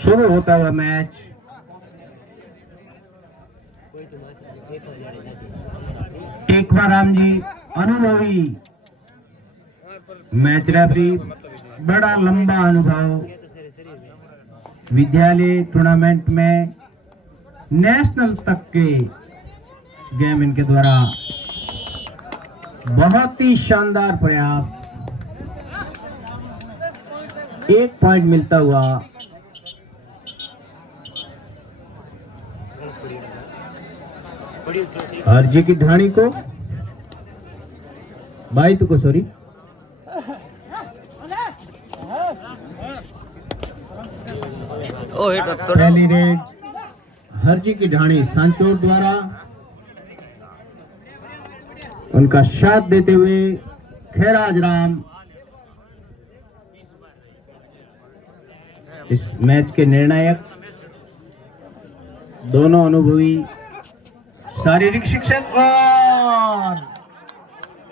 शुरू होता हुआ मैच। टेकवा राम जी अनुभवी मैच रेफरी, बड़ा लंबा अनुभव, विद्यालय टूर्नामेंट में नेशनल तक के गेम इनके द्वारा, बहुत ही शानदार प्रयास। 1 पॉइंट मिलता हुआ हरजी की ढाणी को, बाइतू को, सॉरी, पहली रेड हरजी की ढाणी सांचोर द्वारा, उनका साथ देते हुए खैराज राम इस मैच के निर्णायक, दोनों अनुभवी शारीरिक शिक्षक, और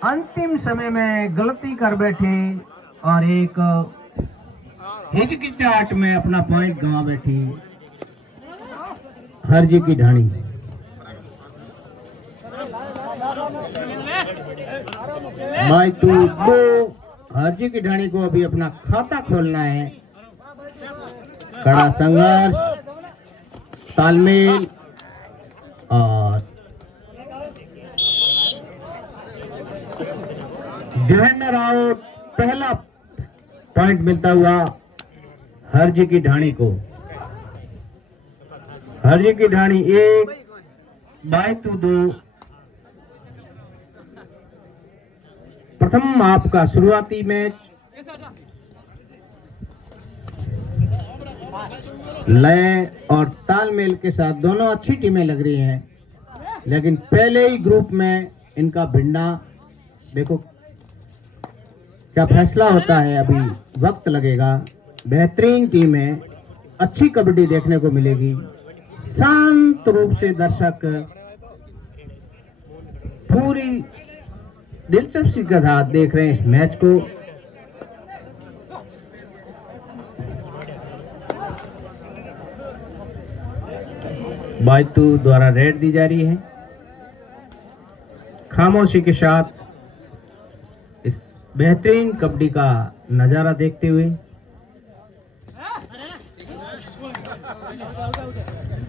अंतिम समय में गलती कर बैठे और एक हिचकिचाहट में अपना पॉइंट गंवा बैठी हरजी की ढाणी। बाई टू दो, हरजी की ढाणी को अभी अपना खाता खोलना है। कड़ा संघर्ष, तालमेल, और डिफेंडर आउट। पहला पॉइंट मिलता हुआ हरजी की ढाणी को। हरजी की ढाणी 1, बाई टू 2। प्रथम आपका शुरुआती मैच लय और तालमेल के साथ, दोनों अच्छी टीमें लग रही हैं, लेकिन पहले ही ग्रुप में इनका भिड़ना, देखो क्या फैसला होता है, अभी वक्त लगेगा। बेहतरीन टीम है, अच्छी कबड्डी देखने को मिलेगी। शांत रूप से दर्शक पूरी दिलचस्पी के साथ देख रहे हैं इस मैच को। बाइतू द्वारा रेड दी जा रही है। खामोशी के साथ इस बेहतरीन कबड्डी का नजारा देखते हुए,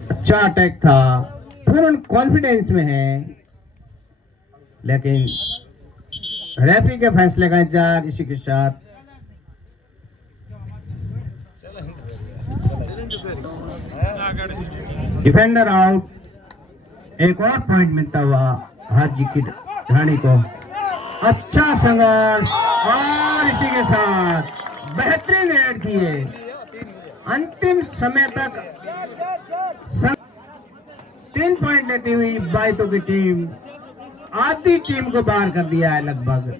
अच्छा अटैक था, पूर्ण कॉन्फिडेंस में है, लेकिन रेफरी के फैसले का इंतजार इसी के साथ। Defender out. एक और पॉइंट मिलता हुआ हाजी की ढाणी को। अच्छा संघर्ष, और इसी के साथ बेहतरीन रेड किए। अंतिम समय तक 3 पॉइंट लेती हुई बाइतों की टीम आधी टीम को बाहर कर दिया है लगभग।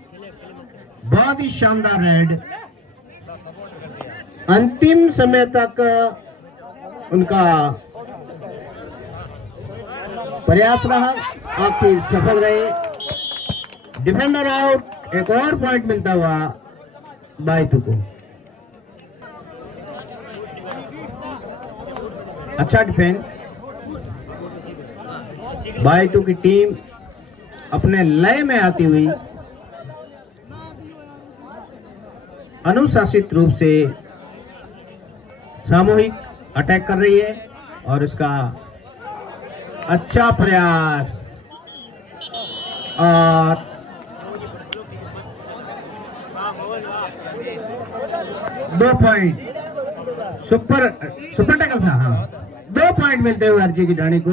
बहुत ही शानदार रेड, अंतिम समय तक उनका प्रयास रहा, आखिर सफल रहे। Defender out. एक और पॉइंट मिलता हुआ बाइतू को। अच्छा डिफेंस, बाइतू की टीम अपने लय में आती हुई अनुशासित रूप से सामूहिक अटैक कर रही है, और इसका अच्छा प्रयास, और दो पॉइंट, सुपर टैकल था। हाँ, 2 पॉइंट मिलते हुए हरजी की ढाणी को।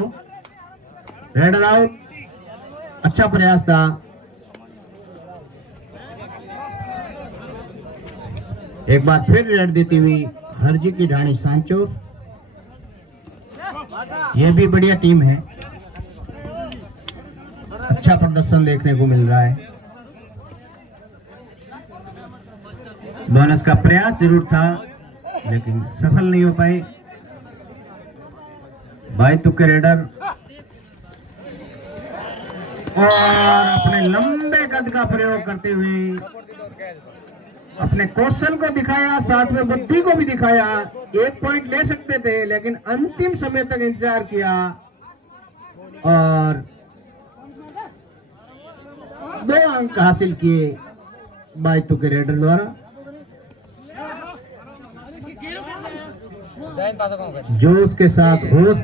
Raider out. अच्छा प्रयास था। एक बार फिर रेड देती हुई हरजी की ढाणी सांचोर। यह भी बढ़िया टीम है, अच्छा प्रदर्शन देखने को मिल रहा है। बोनस का प्रयास जरूर था, लेकिन सफल नहीं हो पाए। बाइतू के रेडर और अपने लंबे कद का प्रयोग करते हुए अपने कौशल को दिखाया, साथ में बुद्धि को भी दिखाया। 1 पॉइंट ले सकते थे लेकिन अंतिम समय तक इंतजार किया और 2 अंक हासिल किए बाइतू के रेडर द्वारा। जोश के साथ होश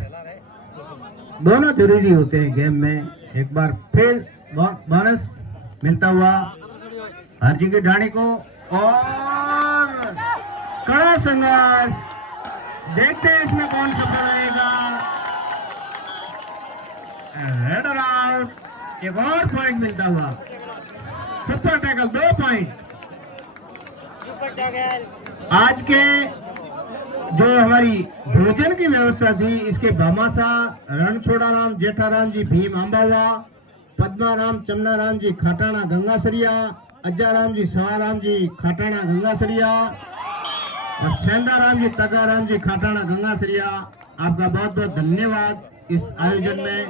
दोनों जरूरी होते हैं गेम में। एक बार फिर बोनस मिलता हुआ हरजी की ढाणी को और कड़ा संघर्ष। देखते हैं इसमें कौन सफल रहेगा। Raider out. एक और पॉइंट मिलता हुआ। Super tackle 2 point. आज के जो हमारी भोजन की व्यवस्था थी इसके भामासा रणछोड़ाराम जेठाराम जी भीम आंबावा, पद्माराम चमनाराम जी खाटाना गंगासरिया, अज्जाराम जी सवाराम जी खाटाना गंगासरिया और सेंदाराम जी तगाराम जी खाटाना गंगासरिया। आपका बहुत बहुत धन्यवाद इस आयोजन में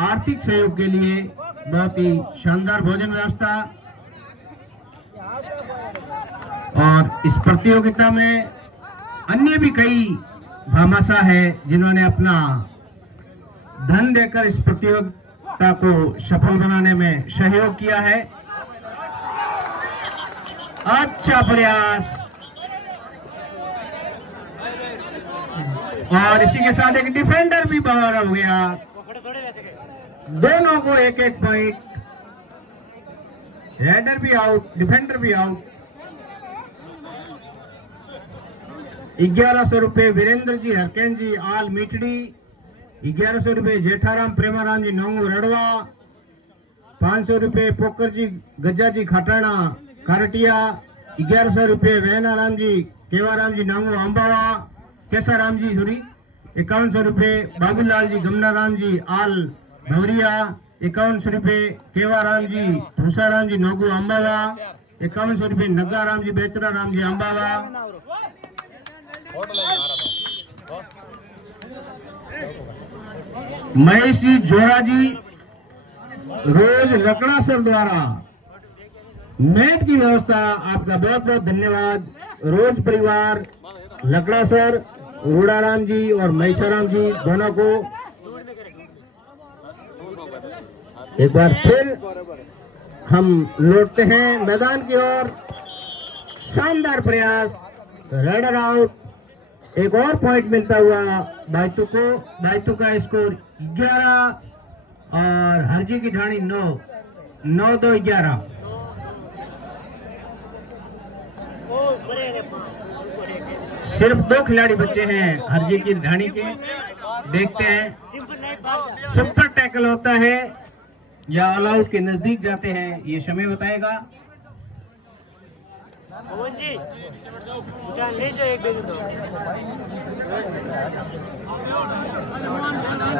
आर्थिक सहयोग के लिए। बहुत ही शानदार भोजन व्यवस्था। और इस प्रतियोगिता में अन्य भी कई भामाशाह है जिन्होंने अपना धन देकर इस प्रतियोगिता को सफल बनाने में सहयोग किया है। अच्छा प्रयास। और इसी के साथ एक डिफेंडर भी बाहर हो गया। दोनों को 1-1 पॉइंट। हेडर भी आउट, डिफेंडर भी आउट। 1100 रुपए वीरेंद्र जी हरकेन जी आल मीठड़ी, 1100 रुपए जेठाराम प्रेमाराम जी नोंगू रड़वा, 500 रुपए पोकर जी गज्जा जी खाटाना कारटिया, 1100 रुपए वैनाराम जी केवाराम जी नांगू अंबावा केसाराम जी सूरी, 5100 रुपए बाबूलाल जी गमनाराम जी आल भवरिया, 5100 रुपए केवाराम जी भूसाराम जी नोगू अंबावा, 5100 रुपए नगाराम जी बेचरा राम जी अंबावा। महेश जी जोरा जी रोज लकड़ासर द्वारा मैट की व्यवस्था। आपका बहुत बहुत धन्यवाद। रोज परिवार लकड़ासर रूड़ाराम जी और महिषाराम जी दोनों को एक बार फिर हम लौटते हैं मैदान की ओर। शानदार प्रयास। Raider out. एक और पॉइंट मिलता हुआ बाइतू को। बाइतू का स्कोर 11 और हरजी की ढाणी 9, 9-2-11। सिर्फ 2 खिलाड़ी बचे हैं हरजी की ढाणी के। देखते हैं सुपर टैकल होता है या ऑल आउट के नजदीक जाते हैं, ये समय बताएगा।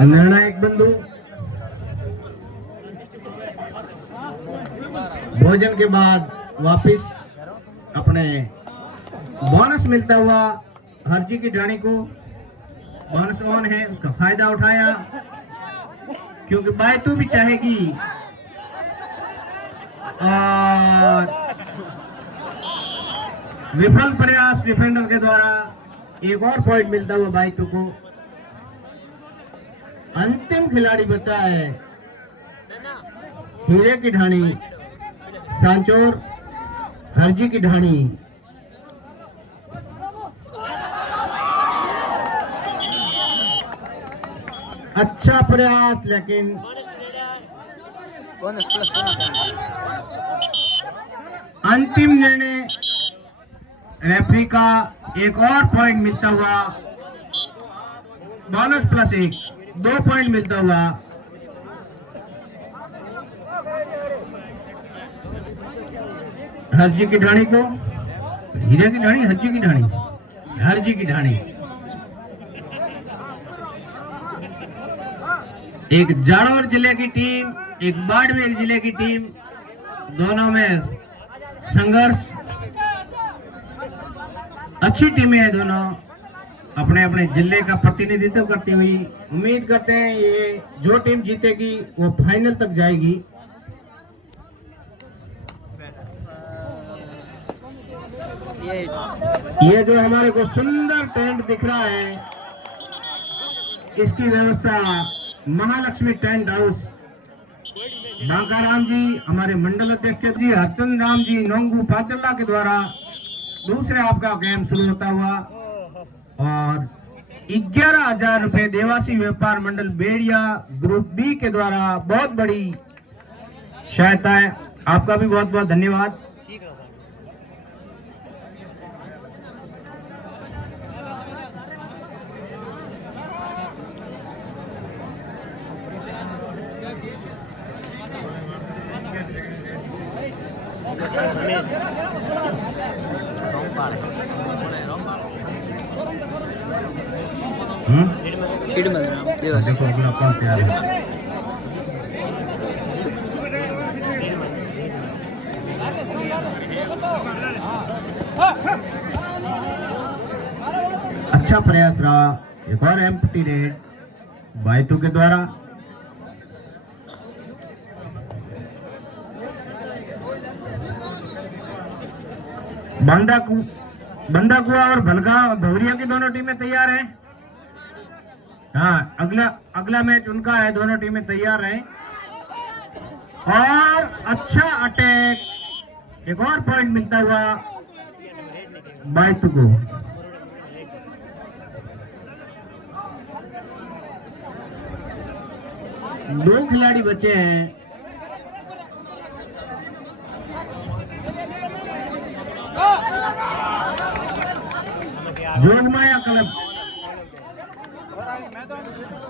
निर्णायक बंधु भोजन के बाद वापिस अपने बोनस मिलता हुआ हरजी की ढाणी को। बोनस ऑन है, उसका फायदा उठाया क्योंकि बाइतू भी चाहेगी। और विफल प्रयास डिफेंडर के द्वारा। एक और पॉइंट मिलता हुआ बाइतू को। अंतिम खिलाड़ी बचा है हीरे की ढाणी सांचोर हरजी की ढाणी। अच्छा प्रयास लेकिन अंतिम निर्णय रेफरी का। एक और पॉइंट मिलता हुआ बोनस +1, 2 पॉइंट मिलता हुआ। हरजी की ढाणी को। हीरे की ढाणी हरजी की ढाणी हरजी की ढाणी। एक जालौर जिले की टीम, एक बाड़मेर जिले की टीम, दोनों में संघर्ष। अच्छी टीमें हैं दोनों, अपने अपने जिले का प्रतिनिधित्व करती हुई। उम्मीद करते हैं ये जो टीम जीतेगी वो फाइनल तक जाएगी। ये जो हमारे को सुंदर टेंट दिख रहा है, इसकी व्यवस्था महालक्ष्मी टेंट हाउस बांकाराम जी, हमारे मंडल अध्यक्ष जी हरचंद राम जी नोंगू पाचल्ला के द्वारा दूसरे आपका कैंप शुरू होता हुआ और 11,000 रुपए देवासी व्यापार मंडल बेड़िया ग्रुप बी के द्वारा बहुत बड़ी सहायता है। आपका भी बहुत बहुत धन्यवाद। देखो अगला कौन तैयार है। अच्छा प्रयास रहा। एक और एम्प्टी रेड बाइटू के द्वारा। बंदा कुआ और भलका भवरिया की दोनों टीमें तैयार हैं। हाँ, अगला मैच उनका है। दोनों टीमें तैयार हैं और अच्छा अटैक। एक और पॉइंट मिलता हुआ बाइटू को। दो खिलाड़ी बचे हैं। जोगमाया क्लब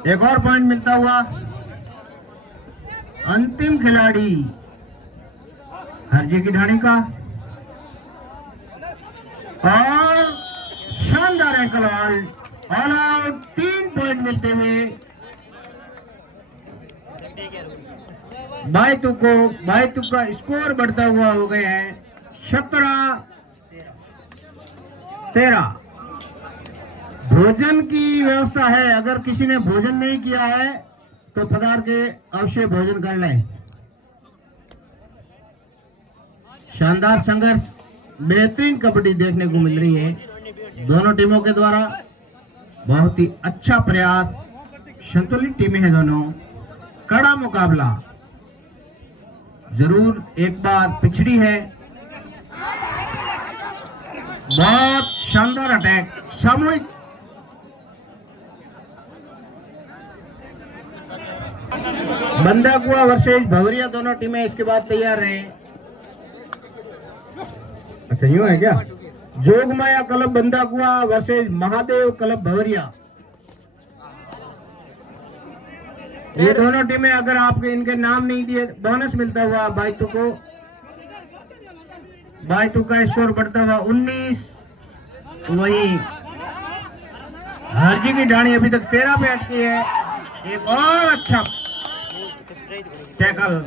एक और पॉइंट मिलता हुआ। अंतिम खिलाड़ी हरजी की ढाणी का और शानदार एंकल ऑल आउट। 3 पॉइंट मिलते हुए बाइटू का स्कोर बढ़ता हुआ हो गया है 17-13। भोजन की व्यवस्था है। अगर किसी ने भोजन नहीं किया है तो पधार के अवश्य भोजन कर लें। शानदार संघर्ष, बेहतरीन कबड्डी देखने को मिल रही है दोनों टीमों के द्वारा। बहुत ही अच्छा प्रयास। संतुलित टीमें हैं दोनों। कड़ा मुकाबला। जरूर एक बार पिछड़ी है। बहुत शानदार अटैक सामूहिक। बंदा कुआ वर्सेस भवरिया दोनों टीमें इसके बाद तैयार रहे। अच्छा यूं है क्या? जोगमाया क्लब बंदा कुआ वर्सेस महादेव क्लब भवरिया। ये दोनों टीमें अगर आपके इनके नाम नहीं दिए बोनस मिलता हुआ बाइटू को। बाइटू का स्कोर बढ़ता हुआ 19। वही हरजी की ढाणी अभी तक 13 पे अटकी है। एक और अच्छा टैकल,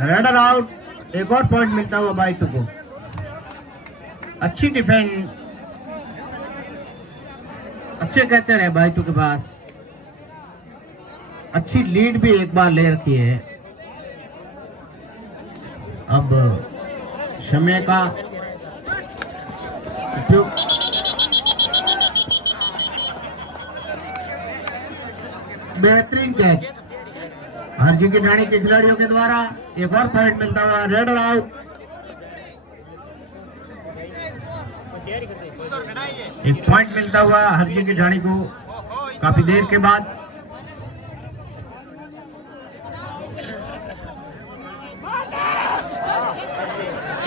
रेडर आउट। एक और पॉइंट मिलता हुआ बाइटू को। अच्छी डिफेंड, अच्छे कैचर है बाइटू के पास। अच्छी लीड भी एक बार ले रखी है। अब समय का उपयोग। बेहतरीन कैच हरजी की ढाणी के खिलाड़ियों के द्वारा। एक और पॉइंट मिलता हुआ रेडर आउट। एक पॉइंट मिलता हुआ हरजी की ढाणी को काफी देर के बाद।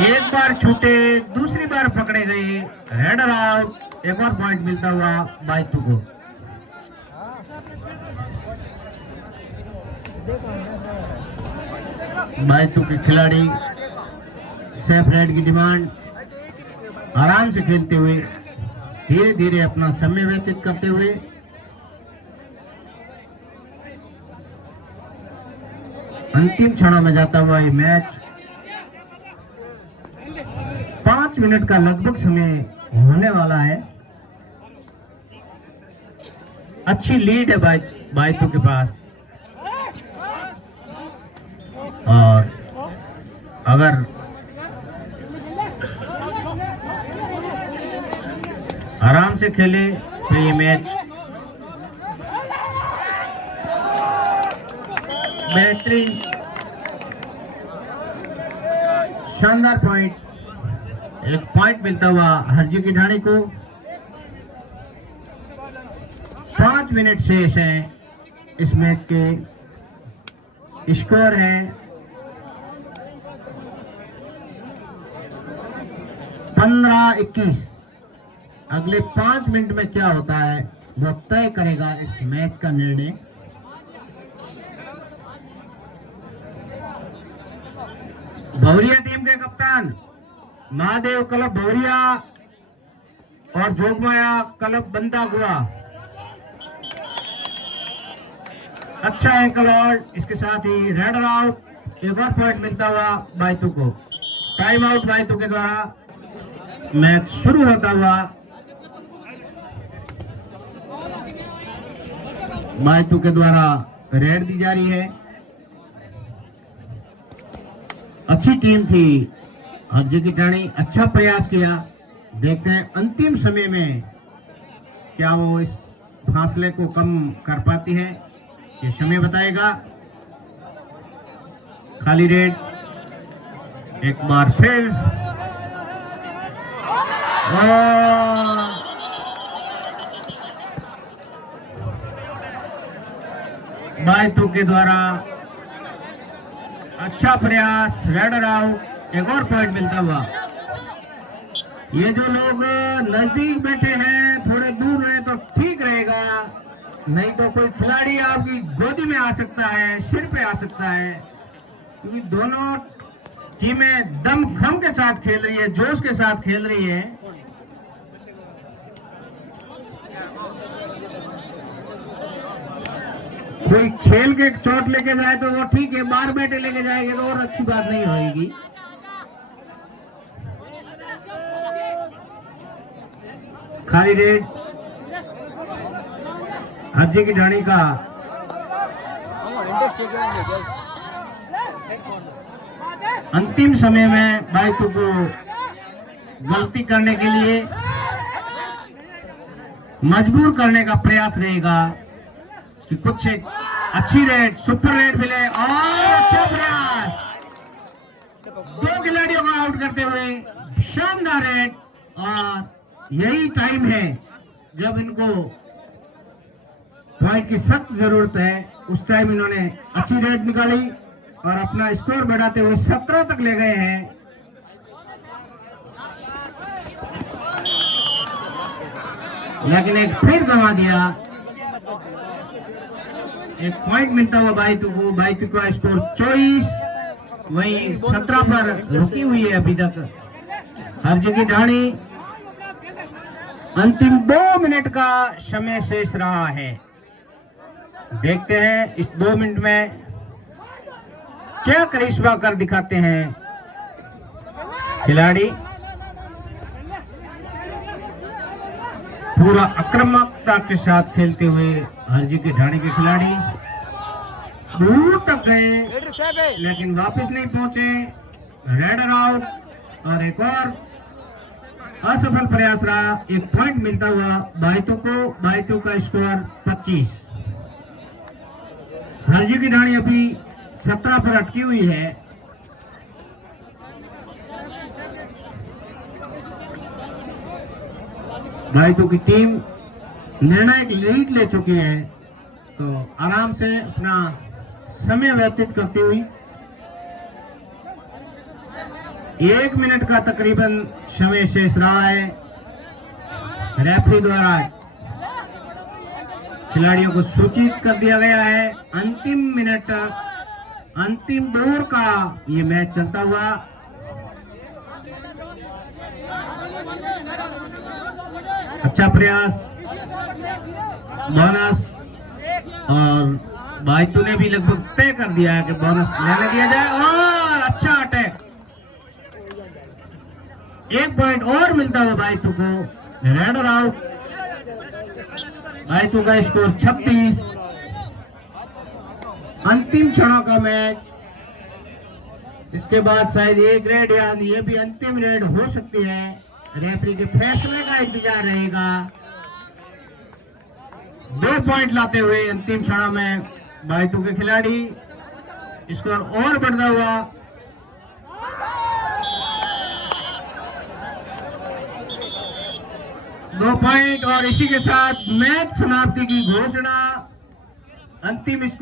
एक बार छूटे, दूसरी बार पकड़े गए, रेडर आउट। एक और पॉइंट मिलता हुआ बाइटू को। बाइटू के खिलाड़ी सेफ रेड की डिमांड आराम से खेलते हुए, धीरे धीरे अपना समय व्यतीत करते हुए अंतिम क्षणों में जाता हुआ ये मैच। 5 मिनट का लगभग समय होने वाला है। अच्छी लीड है बाइटू के पास। और अगर आराम से खेले तो ये मैच बेहतरीन शानदार पॉइंट, एक पॉइंट मिलता हुआ हरजी की ढाणी को। 5 मिनट शेष हैं इस मैच के। स्कोर है 15-21। अगले 5 मिनट में क्या होता है वो तय करेगा इस मैच का निर्णय। भौरिया टीम के कप्तान महादेव क्लब भौरिया और जोगमाया क्लब बंदा गुआ, अच्छा एंकल आउट, इसके साथ ही रेडर आउट। एक और पॉइंट मिलता हुआ बायतू को। टाइम आउट बायतू के द्वारा मैच शुरू होता हुआ बायतू के द्वारा रेड दी जा रही है। अच्छी टीम थी हरजी की ढाणी, अच्छा प्रयास किया। देखते हैं अंतिम समय में क्या वो इस फासले को कम कर पाती है, ये समय बताएगा। खाली रेड एक बार फिर बायतू के द्वारा अच्छा प्रयास, रेडर आउट। एक और पॉइंट मिलता हुआ। ये जो लोग नजदीक बैठे हैं थोड़े दूर रहे तो ठीक रहेगा, नहीं तो कोई खिलाड़ी आपकी गोदी में आ सकता है, सिर पे आ सकता है, क्योंकि दोनों टीमें दमखम के साथ खेल रही है, जोश के साथ खेल रही है। कोई खेल के चोट लेके जाए तो वो ठीक है, बाहर बैठे लेके जाएंगे तो और अच्छी बात नहीं होगी। खाली रेड हरजी की ढाणी का। अंतिम समय में बायतू को गलती करने के लिए मजबूर करने का प्रयास रहेगा कि कुछ अच्छी रेड, सुपर रेड मिले और अच्छा प्रयास, 2 खिलाड़ियों को आउट करते हुए शानदार रेड। और यही टाइम है जब इनको पॉइंट की सख्त जरूरत है, उस टाइम इन्होंने अच्छी रेड निकाली और अपना स्कोर बढ़ाते हुए 17 तक ले गए हैं। लेकिन एक फिर गंवा दिया। एक पॉइंट मिलता हुआ बायतू को। बायतू का स्कोर 24, वहीं 17 पर रुकी हुई है अभी तक हरजी की ढाणी। अंतिम 2 मिनट का समय शेष रहा है। देखते हैं इस 2 मिनट में क्या करिश्मा कर दिखाते हैं खिलाड़ी। पूरा आक्रामकता के साथ खेलते हुए हरजी की ढाणी के खिलाड़ी दूर तक गए लेकिन वापस नहीं पहुंचे। रेडर आउट और एक और असफल प्रयास रहा। एक पॉइंट मिलता हुआ बायतू को। बायतू का स्कोर 25। हरजी की ढाणी अभी 17 पर अटकी हुई है। बायतू की टीम निर्णायक लीड ले चुकी है, तो आराम से अपना समय व्यतीत करती हुई 1 मिनट का तकरीबन समय शेष रहा है। रेफरी द्वारा खिलाड़ियों को सूचित कर दिया गया है। अंतिम मिनट, अंतिम दौर का ये मैच चलता हुआ। अच्छा प्रयास, बोनस, और बायतू ने भी लगभग तय कर दिया है कि बोनस लेने दिया जाए। और अच्छा अटैक, 1 पॉइंट और मिलता हुआ बायतू को। Raider out. बायतू का स्कोर 26। अंतिम क्षणों का मैच, इसके बाद शायद 1 रेड या ये भी अंतिम रेड हो सकती है। रेफरी के फैसले का इंतजार रहेगा। 2 पॉइंट लाते हुए अंतिम क्षणों में बाइटू के खिलाड़ी, स्कोर और बढ़ता हुआ 2 पॉइंट। और इसी के साथ मैच समाप्ति की घोषणा। अंतिम स्कोर